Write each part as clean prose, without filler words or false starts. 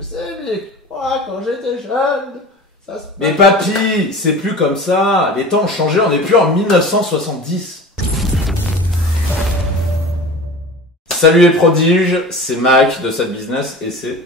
Je sais, mais moi, quand j'étais jeune, ça se... Mais papy, c'est plus comme ça. Les temps ont changé, on n'est plus en 1970. Salut les prodiges, c'est Mac de Sad Business et c'est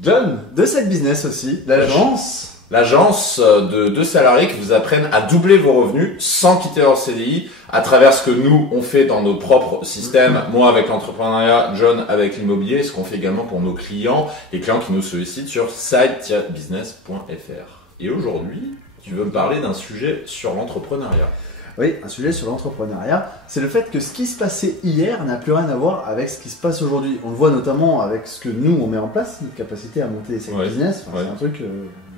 John de Sad Business aussi, l'agence. L'agence de 2 salariés qui vous apprennent à doubler vos revenus sans quitter leur CDI à travers ce que nous on fait dans nos propres systèmes, moi avec l'entrepreneuriat, John avec l'immobilier, ce qu'on fait également pour nos clients, les clients qui nous sollicitent sur side-business.fr. Et aujourd'hui, tu veux me parler d'un sujet sur l'entrepreneuriat. Oui, un sujet sur l'entrepreneuriat, c'est le fait que ce qui se passait hier n'a plus rien à voir avec ce qui se passe aujourd'hui. On le voit notamment avec ce que nous on met en place, notre capacité à monter des side business. Enfin, c'est un truc.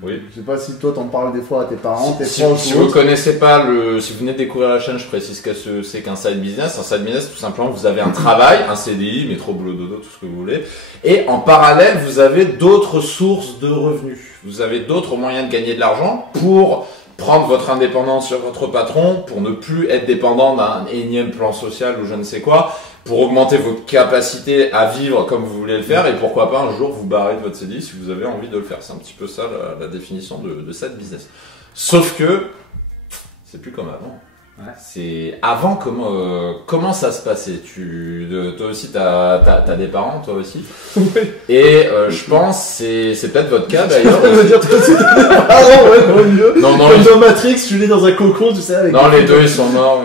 Oui. Je sais pas si toi t'en parles des fois à tes parents, tes si, proches. Si vous connaissez pas si vous venez de découvrir la chaîne, je précise que c'est qu'un side business. Un side business, tout simplement, vous avez un travail, un CDI, métro, boulot, dodo, tout ce que vous voulez. Et en parallèle, vous avez d'autres sources de revenus. Vous avez d'autres moyens de gagner de l'argent pour prendre votre indépendance sur votre patron, pour ne plus être dépendant d'un énième plan social ou je ne sais quoi, pour augmenter vos capacités à vivre comme vous voulez le faire et pourquoi pas un jour vous barrer de votre CDI si vous avez envie de le faire. C'est un petit peu ça la définition de cette business. Sauf que c'est plus comme avant. Ouais. C'est avant comment ça se passait. Toi aussi t'as des parents, toi aussi. Oui. Et je pense c'est peut-être votre cas d'ailleurs. On va dire toi aussi t'as des parents, ouais, vaut mieux. Non, comme dans Matrix, tu l'es dans un cocon, tu sais. Avec non, les deux ils sont morts.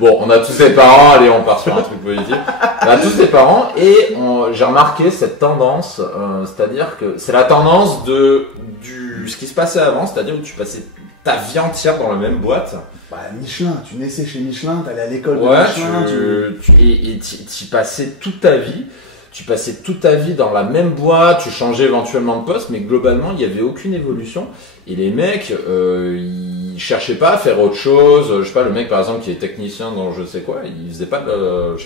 Bon, on a tous des parents. Allez, on part sur un truc positif. On a tous des parents et j'ai remarqué cette tendance, c'est-à-dire que c'est la tendance ce qui se passait avant, c'est-à-dire où tu passais ta vie entière dans la même boîte. Bah, Michelin, tu naissais chez Michelin, t'allais à l'école de ouais, Michelin. Et tu passais toute ta vie. Tu passais toute ta vie dans la même boîte, tu changeais éventuellement de poste, mais globalement, il n'y avait aucune évolution. Et les mecs, ils cherchaient pas à faire autre chose. Je sais pas, le mec, par exemple, qui est technicien dans je sais quoi, il faisait pas de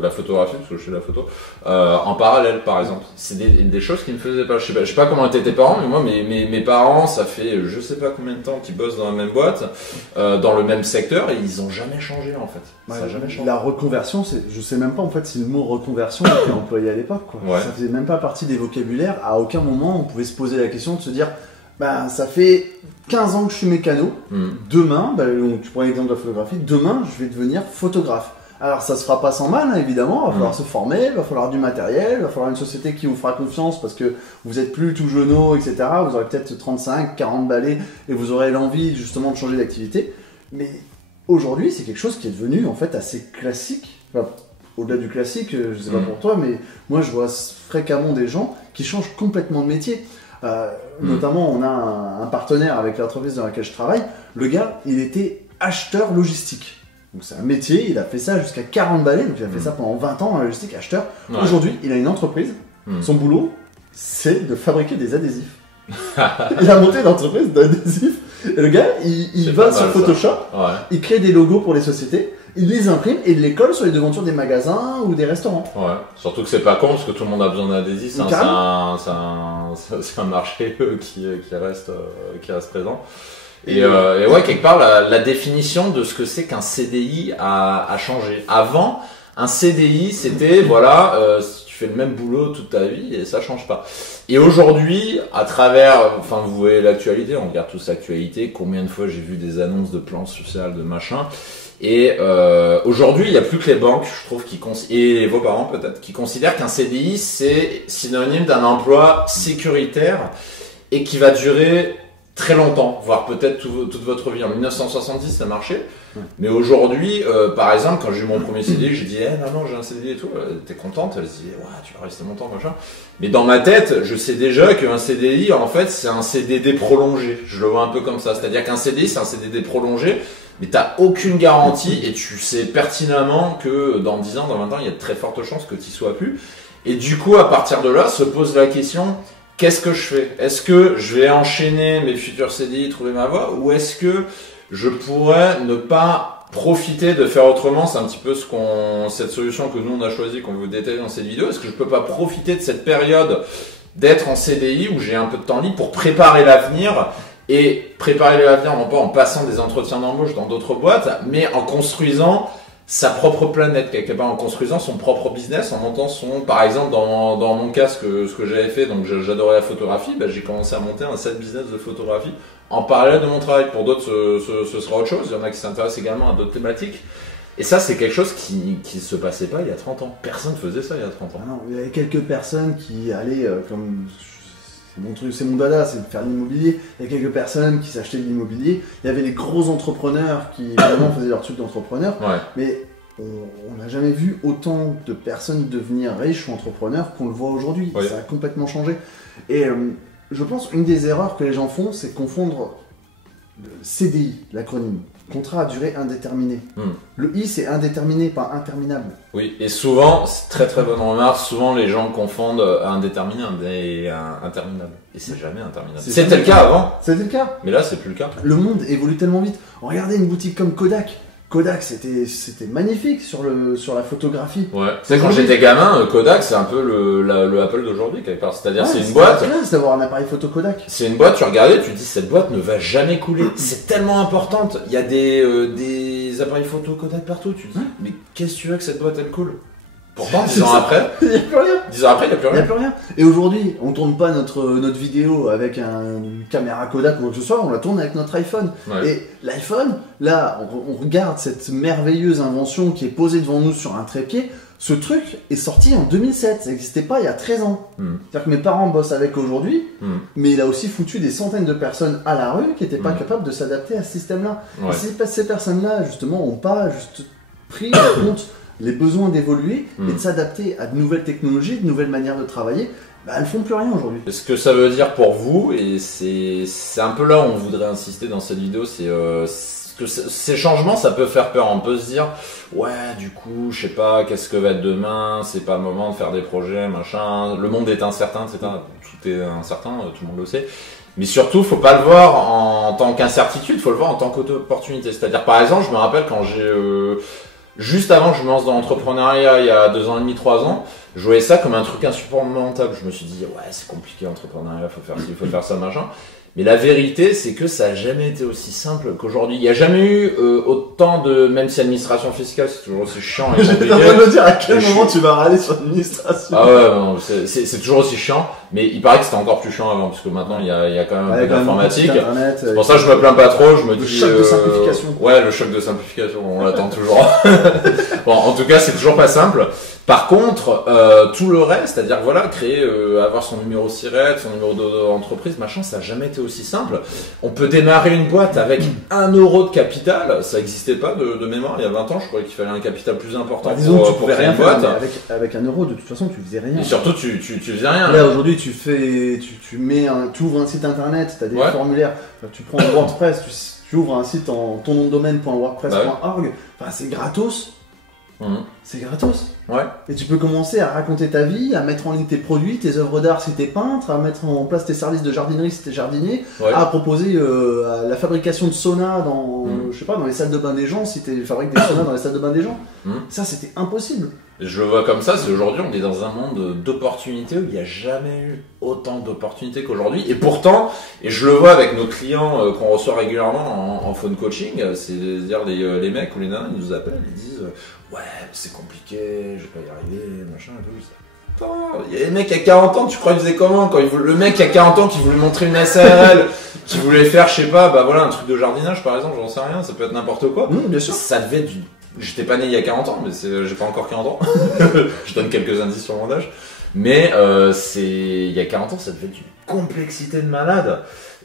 la photographie, parce que je fais de la photo, en parallèle, par exemple. C'est des choses qu'ils ne faisaient pas. Je sais pas comment étaient tes parents, mais moi, mes parents, ça fait je sais pas combien de temps qu'ils bossent dans la même boîte, dans le même secteur, et ils ont jamais changé, en fait. Ouais, ça a jamais changé. La reconversion, je sais même pas, en fait, si le mot reconversion était employé à l'époque, quoi. Ouais. Ça faisait même pas partie des vocabulaires. À aucun moment, on pouvait se poser la question de se dire, bah, ça fait 15 ans que je suis mécano. Demain, tu prends l'exemple de la photographie, demain, je vais devenir photographe. Alors, ça se fera pas sans mal, hein, évidemment. Il va falloir se former, il va falloir du matériel, il va falloir une société qui vous fera confiance parce que vous êtes plus tout jeuneau, etc. Vous aurez peut-être 35, 40 balais et vous aurez l'envie, justement, de changer d'activité. Mais aujourd'hui, c'est quelque chose qui est devenu, en fait, assez classique. Enfin, au-delà du classique, je sais pas pour toi, mais moi, je vois fréquemment des gens qui changent complètement de métier. Notamment, on a un partenaire avec l'entreprise dans laquelle je travaille. Le gars, il était acheteur logistique. Donc c'est un métier, il a fait ça jusqu'à 40 balais, donc il a fait ça pendant 20 ans en logistique, acheteur. Ouais. Aujourd'hui, il a une entreprise. Son boulot, c'est de fabriquer des adhésifs. Il a monté une entreprise d'adhésifs. Et le gars, il va sur Photoshop, il crée des logos pour les sociétés, il les imprime et il les colle sur les devantures des magasins ou des restaurants. Ouais, surtout que c'est pas con parce que tout le monde a besoin d'adhésifs. C'est un marché qui reste présent. Et ouais, quelque part, la définition de ce que c'est qu'un CDI a changé. Avant, un CDI, c'était, voilà, tu fais le même boulot toute ta vie et ça change pas. Et aujourd'hui, à travers, enfin, vous voyez l'actualité, on regarde tous l'actualité, combien de fois j'ai vu des annonces de plans sociaux, de machin. Et aujourd'hui, il n'y a plus que les banques, je trouve, et vos parents peut-être, qui considèrent qu'un CDI, c'est synonyme d'un emploi sécuritaire et qui va durer très longtemps, voire peut-être toute votre vie. En 1970, ça marchait. Mais aujourd'hui, par exemple, quand j'ai eu mon premier CDI, j'ai dit non, j'ai un CDI et tout. T'es contente? Elle se dit ouais, tu vas rester longtemps, machin. Mais dans ma tête, je sais déjà qu'un CDI, en fait, c'est un CDD prolongé. Je le vois un peu comme ça. C'est-à-dire qu'un CDI, c'est un CDD prolongé, mais t'as aucune garantie et tu sais pertinemment que dans 10 ans, dans 20 ans, il y a de très fortes chances que tu y sois plus. Et du coup, à partir de là, se pose la question, qu'est-ce que je fais? Est-ce que je vais enchaîner mes futurs CDI, trouver ma voie, ou est-ce que je pourrais ne pas profiter de faire autrement? C'est un petit peu cette solution que nous on a choisie, qu'on veut détailler dans cette vidéo. Est-ce que je peux pas profiter de cette période d'être en CDI où j'ai un peu de temps libre pour préparer l'avenir? Et préparer l'avenir non pas en passant des entretiens d'embauche dans d'autres boîtes, mais en construisant sa propre planète quelque part, en construisant son propre business, en montant par exemple dans mon cas, ce que j'avais fait, donc j'adorais la photographie, j'ai commencé à monter un side business de photographie en parallèle de mon travail. Pour d'autres, ce sera autre chose. Il y en a qui s'intéressent également à d'autres thématiques. Et ça, c'est quelque chose qui se passait pas il y a 30 ans. Personne ne faisait ça il y a 30 ans. Ah non, il y avait quelques personnes qui allaient, comme c'est mon truc, c'est mon dada, c'est de faire de l'immobilier. Il y a quelques personnes qui s'achetaient de l'immobilier. Il y avait les gros entrepreneurs qui vraiment faisaient leur truc d'entrepreneur. Ouais. Mais on n'a jamais vu autant de personnes devenir riches ou entrepreneurs qu'on le voit aujourd'hui. Ouais. Ça a complètement changé. Et je pense une des erreurs que les gens font, c'est confondre le CDI, l'acronyme. Contrat à durée indéterminée. Le I, c'est indéterminé, pas interminable. Oui, et souvent, c'est très très bonne remarque, souvent les gens confondent indéterminé et interminable. Et c'est jamais interminable. C'était le cas avant. C'était le cas. Mais là, c'est plus le cas. Le monde évolue tellement vite. Regardez une boutique comme Kodak. Kodak, c'était magnifique sur la photographie. Ouais. Tu sais, quand j'étais gamin, Kodak, c'est un peu le Apple d'aujourd'hui, quelque part. C'est-à-dire, c'est une boîte. C'est d'avoir un appareil photo Kodak. C'est une boîte, tu regardais, tu te dis, cette boîte ne va jamais couler. C'est tellement importante. Il y a des appareils photo Kodak partout. Tu te dis, mais qu'est-ce que tu veux que cette boîte, elle coule? Pourtant, 10 ans après, il n'y a plus rien. 10 ans après, il n'y a plus rien. Il n'y a plus rien. Et aujourd'hui, on tourne pas notre vidéo avec une caméra Kodak ou quoi que ce soit, on la tourne avec notre iPhone. Ouais. Et l'iPhone, là, on regarde cette merveilleuse invention qui est posée devant nous sur un trépied. Ce truc est sorti en 2007, ça n'existait pas il y a 13 ans. C'est-à-dire que mes parents bossent avec aujourd'hui, mais il a aussi foutu des centaines de personnes à la rue qui n'étaient pas capables de s'adapter à ce système-là. Ouais. Et ces personnes-là, justement, n'ont pas juste pris en compte les besoins d'évoluer et de s'adapter à de nouvelles technologies, de nouvelles manières de travailler, elles font plus rien aujourd'hui. Ce que ça veut dire pour vous, et c'est un peu là où on voudrait insister dans cette vidéo, c'est que ces changements, ça peut faire peur. On peut se dire, ouais, du coup, je sais pas, qu'est-ce que va être demain, c'est pas le moment de faire des projets, machin, le monde est incertain, etc. Tout est incertain, tout le monde le sait. Mais surtout, faut pas le voir en tant qu'incertitude, faut le voir en tant qu'opportunité. C'est-à-dire, par exemple, je me rappelle quand juste avant que je me lance dans l'entrepreneuriat, il y a 2 ans et demi, 3 ans, je voyais ça comme un truc insupportable. Je me suis dit, ouais, c'est compliqué l'entrepreneuriat, faut faire ci, faut faire ça, machin. Mais la vérité, c'est que ça n'a jamais été aussi simple qu'aujourd'hui. Il n'y a jamais eu autant de... Même si l'administration fiscale, c'est toujours aussi chiant et compliqué. J'étais en train de me dire à quel moment tu vas râler sur l'administration. Ah ouais, non, c'est toujours aussi chiant. Mais il paraît que c'était encore plus chiant avant, parce que maintenant, il y a quand même un peu d'informatique. C'est pour ça que je me plains pas trop. Je me dis... Le choc de simplification. Ouais, le choc de simplification, on l'attend toujours. Bon, en tout cas, c'est toujours pas simple. Par contre, tout le reste, c'est-à-dire voilà, créer, avoir son numéro SIRET, son numéro d'entreprise, machin, ça n'a jamais été aussi simple. On peut démarrer une boîte avec 1 euro de capital, ça n'existait pas de mémoire. Il y a 20 ans, je croyais qu'il fallait un capital plus important disons pour tu pouvais créer rien une boîte. faire, avec 1 euro, de toute façon, tu faisais rien. Et surtout, tu faisais rien. Là, aujourd'hui, tu ouvres un site internet, tu as des formulaires, tu prends un WordPress, tu ouvres un site en ton nom de domaine.wordpress.org, enfin, c'est gratos. C'est gratos. Ouais. Et tu peux commencer à raconter ta vie, à mettre en ligne tes produits, tes œuvres d'art si t'es peintre, à mettre en place tes services de jardinerie si t'es jardinier, à proposer la fabrication de saunas dans, je sais pas, dans les salles de bain des gens si tu fabriques des saunas dans les salles de bain des gens. Ça, c'était impossible. Je le vois comme ça, c'est aujourd'hui on est dans un monde d'opportunités où il n'y a jamais eu autant d'opportunités qu'aujourd'hui. Et pourtant, et je le vois avec nos clients qu'on reçoit régulièrement en phone coaching, c'est-à-dire les mecs ou les nanas, ils nous appellent, ils disent ouais, c'est compliqué, je vais pas y arriver, machin et tout. Il y a les mecs à 40 ans, tu crois qu'ils faisaient comment quand le mec à 40 ans qui voulait montrer une SARL, qui voulait faire, je sais pas, un truc de jardinage par exemple, j'en sais rien, ça peut être n'importe quoi. Bien sûr. Ça devait être J'étais pas né il y a 40 ans, mais j'ai pas encore 40 ans. Je donne quelques indices sur mon âge. Mais il y a 40 ans, ça devait être une complexité de malade.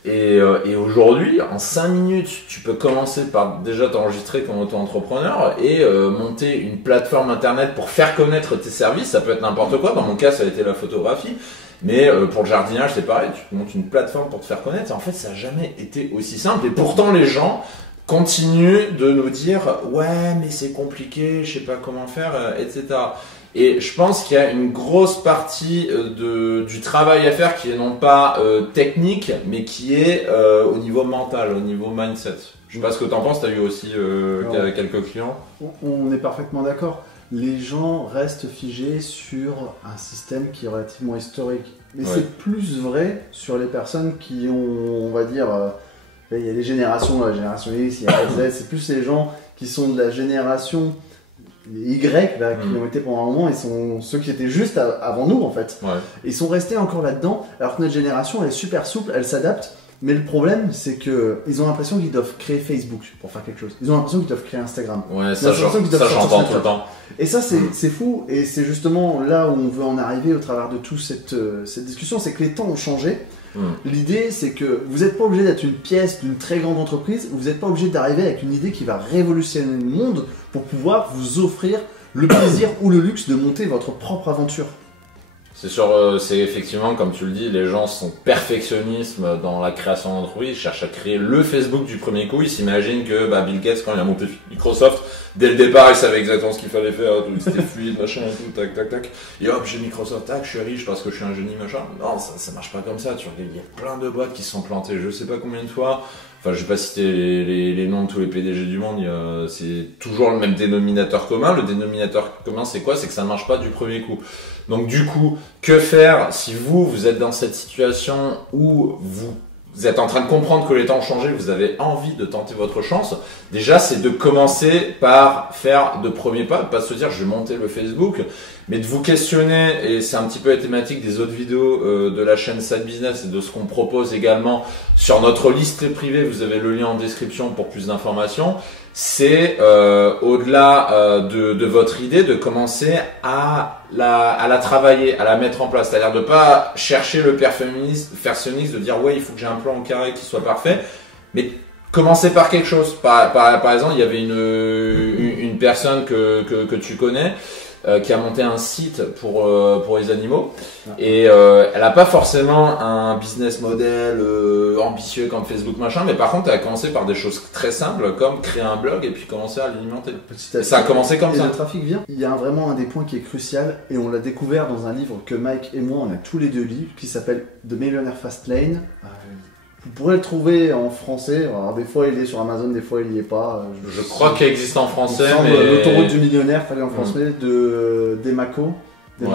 Et aujourd'hui, en 5 minutes, tu peux commencer par déjà t'enregistrer comme auto-entrepreneur et monter une plateforme internet pour faire connaître tes services. Ça peut être n'importe quoi. Dans mon cas, ça a été la photographie. Mais pour le jardinage, c'est pareil. Tu montes une plateforme pour te faire connaître. Et en fait, ça n'a jamais été aussi simple. Et pourtant, les gens continuent de nous dire ouais, mais c'est compliqué, je sais pas comment faire, etc. Et je pense qu'il y a une grosse partie du travail à faire qui est non pas technique, mais qui est au niveau mental, au niveau mindset. Je sais pas ce que tu en penses, tu as eu aussi quelques clients. On est parfaitement d'accord. Les gens restent figés sur un système qui est relativement historique. Mais c'est plus vrai sur les personnes qui ont, on va dire, il y a des générations, la génération X, il y a la Z, c'est plus les gens qui sont de la génération Y là, qui ont été pendant un moment, ils sont ceux qui étaient juste avant nous en fait. Ouais. Ils sont restés encore là-dedans, alors que notre génération elle est super souple, elle s'adapte. Mais le problème, c'est que ils ont l'impression qu'ils doivent créer Facebook pour faire quelque chose. Ils ont l'impression qu'ils doivent créer Instagram. Ouais, ça j'entends tout le temps. Et ça, c'est fou. Et c'est justement là où on veut en arriver au travers de toute cette discussion. C'est que les temps ont changé. L'idée, c'est que vous n'êtes pas obligé d'être une pièce d'une très grande entreprise. Vous n'êtes pas obligé d'arriver avec une idée qui va révolutionner le monde pour pouvoir vous offrir le plaisir ou le luxe de monter votre propre aventure. C'est sûr, c'est effectivement, comme tu le dis, les gens sont perfectionnistes dans la création d'entreprise, ils cherchent à créer le Facebook du premier coup, ils s'imaginent que Bill Gates, quand il a monté Microsoft, dès le départ, il savait exactement ce qu'il fallait faire, c'était fluide, machin et tout, tac, tac, tac. Et hop, j'ai Microsoft, tac, je suis riche parce que je suis un génie, machin. Non, ça marche pas comme ça, tu regardes, il y a plein de boîtes qui se sont plantées, je sais pas combien de fois. Enfin, je vais pas citer les noms de tous les PDG du monde, c'est toujours le même dénominateur commun. Le dénominateur commun, c'est quoi? C'est que ça ne marche pas du premier coup. Donc du coup, que faire si vous êtes dans cette situation où vous êtes en train de comprendre que les temps ont changé, vous avez envie de tenter votre chance? Déjà, c'est de commencer par faire de premiers pas, pas se dire je vais monter le Facebook, mais de vous questionner, et c'est un petit peu la thématique des autres vidéos de la chaîne Side Business et de ce qu'on propose également sur notre liste privée, vous avez le lien en description pour plus d'informations. C'est au-delà de votre idée de commencer à la travailler, à la mettre en place. C'est-à-dire de pas chercher le perfectionniste, de dire ouais il faut que j'ai un plan au carré qui soit parfait, mais commencer par quelque chose. Par exemple, il y avait une personne que tu connais qui a monté un site pour les animaux et elle n'a pas forcément un business model ambitieux comme Facebook machin, mais par contre elle a commencé par des choses très simples comme créer un blog et puis commencer à l'alimenter. Ça a commencé comme ça. Le trafic vient. Il y a vraiment un des points qui est crucial et on l'a découvert dans un livre que Mike et moi on a tous les deux lu qui s'appelle The Millionaire Fast Lane. Vous pourrez le trouver en français. Alors, des fois, il est sur Amazon, des fois, il n'y est pas. Je crois qu'il existe en français. Mais... L'autoroute du millionnaire, fallait en français, de Demaco. De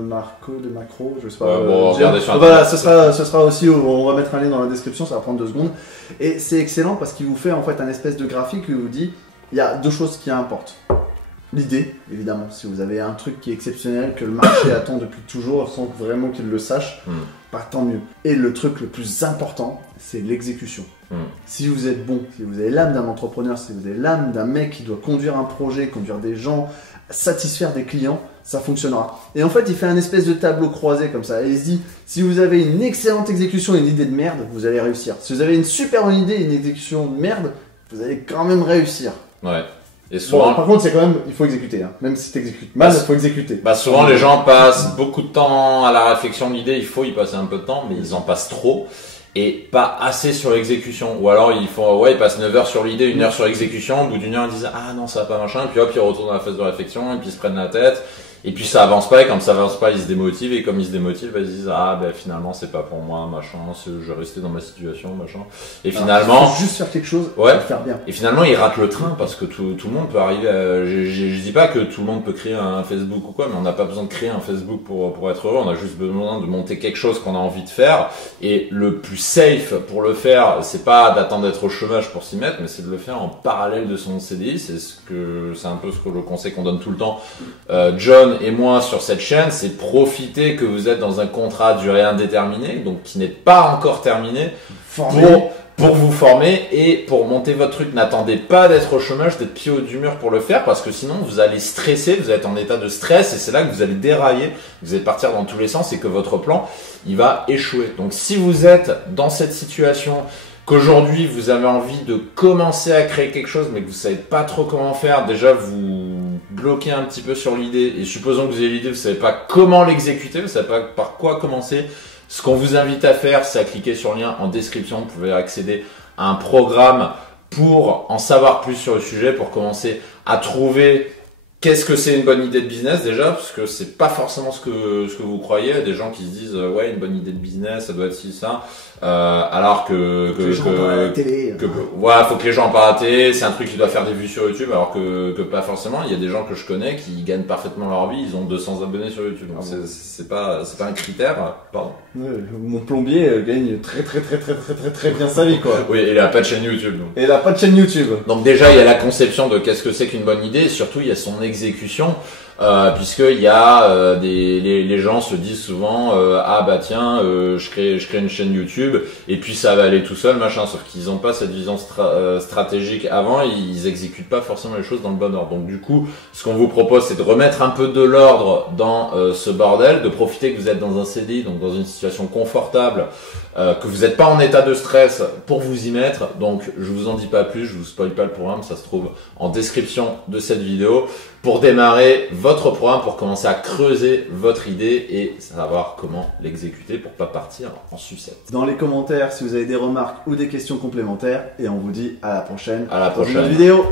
Macro, je sais pas. Bon, regardez sur voilà, ce sera aussi, on va mettre un lien dans la description, ça va prendre 2 secondes. Et c'est excellent parce qu'il vous fait en fait un espèce de graphique où il vous dit, il y a 2 choses qui importent. L'idée, évidemment, si vous avez un truc qui est exceptionnel, que le marché attend depuis toujours, sans vraiment qu'il le sache, bah, tant mieux. Et le truc le plus important, c'est l'exécution. Si vous êtes bon, si vous avez l'âme d'un entrepreneur, si vous avez l'âme d'un mec qui doit conduire un projet, conduire des gens, satisfaire des clients, ça fonctionnera. Et en fait, il fait un espèce de tableau croisé comme ça. Et il se dit, si vous avez une excellente exécution et une idée de merde, vous allez réussir. Si vous avez une super bonne idée et une exécution de merde, vous allez quand même réussir. Ouais. Et souvent, bon, par contre, c'est quand même, il faut exécuter. Hein. Même si tu exécutes mal, il faut exécuter. Souvent, les gens passent beaucoup de temps à la réflexion de l'idée. Il faut y passer un peu de temps, mais ils en passent trop et pas assez sur l'exécution. Ou alors, ils passent 9 heures sur l'idée, 1 heure sur l'exécution. Au bout d'1 heure, ils disent ah non, ça va pas machin. Et puis hop, ils retournent dans la phase de réflexion et puis ils se prennent la tête. Et puis ça avance pas, et comme ça avance pas, ils se démotivent, et comme ils se démotivent, ils se disent finalement c'est pas pour moi, machin, je vais rester dans ma situation, machin. Et finalement, il faut juste faire quelque chose, et le faire bien. Et finalement, ils ratent le train parce que tout le monde peut arriver. Je dis pas que tout le monde peut créer un Facebook ou quoi, mais on n'a pas besoin de créer un Facebook pour être heureux. On a juste besoin de monter quelque chose qu'on a envie de faire. Et le plus safe pour le faire, c'est pas d'attendre d'être au chômage pour s'y mettre, mais c'est de le faire en parallèle de son CDI. C'est un peu le conseil qu'on donne tout le temps. John et moi sur cette chaîne, c'est profiter que vous êtes dans un contrat à durée indéterminée, donc qui n'est pas encore terminé, pour vous former et pour monter votre truc. N'attendez pas d'être au chômage, d'être pied au du mur pour le faire, parce que sinon vous allez stresser, vous êtes en état de stress et c'est là que vous allez dérailler, vous allez partir dans tous les sens et que votre plan, il va échouer. Donc si vous êtes dans cette situation, qu'aujourd'hui vous avez envie de commencer à créer quelque chose mais que vous savez pas trop comment faire, déjà vous bloquez un petit peu sur l'idée et supposons que vous avez l'idée, vous savez pas comment l'exécuter, vous savez pas par quoi commencer. Ce qu'on vous invite à faire, c'est à cliquer sur le lien en description. Vous pouvez accéder à un programme pour en savoir plus sur le sujet, pour commencer à trouver qu'est-ce que c'est une bonne idée de business déjà, parce que c'est pas forcément ce que vous croyez. Il y a des gens qui se disent ouais, une bonne idée de business, ça doit être ci, ça, alors que voilà, faut que les gens en parlent à la télé. C'est un truc qui doit faire des vues sur YouTube, alors que pas forcément. Il y a des gens que je connais qui gagnent parfaitement leur vie, ils ont 200 abonnés sur YouTube. Donc c'est pas un critère. Pardon. Mon plombier gagne très bien sa vie, quoi. Oui, et il a pas de chaîne YouTube. Donc. Et il a pas de chaîne YouTube. Donc déjà, il y a la conception de qu'est-ce que c'est qu'une bonne idée, et surtout il y a son exécution. Puisqu'il y a les gens se disent souvent ah bah tiens je crée une chaîne YouTube et puis ça va aller tout seul machin, sauf qu'ils n'ont pas cette vision stratégique avant, ils exécutent pas forcément les choses dans le bon ordre. Donc du coup ce qu'on vous propose c'est de remettre un peu de l'ordre dans ce bordel, de profiter que vous êtes dans un CDI, donc dans une situation confortable, que vous n'êtes pas en état de stress pour vous y mettre. Donc je vous en dis pas plus, je vous spoil pas le programme, ça se trouve en description de cette vidéo, pour démarrer votre programme, pour commencer à creuser votre idée et savoir comment l'exécuter pour pas partir en sucette. Dans les commentaires si vous avez des remarques ou des questions complémentaires, et on vous dit à la prochaine. À la prochaine vidéo.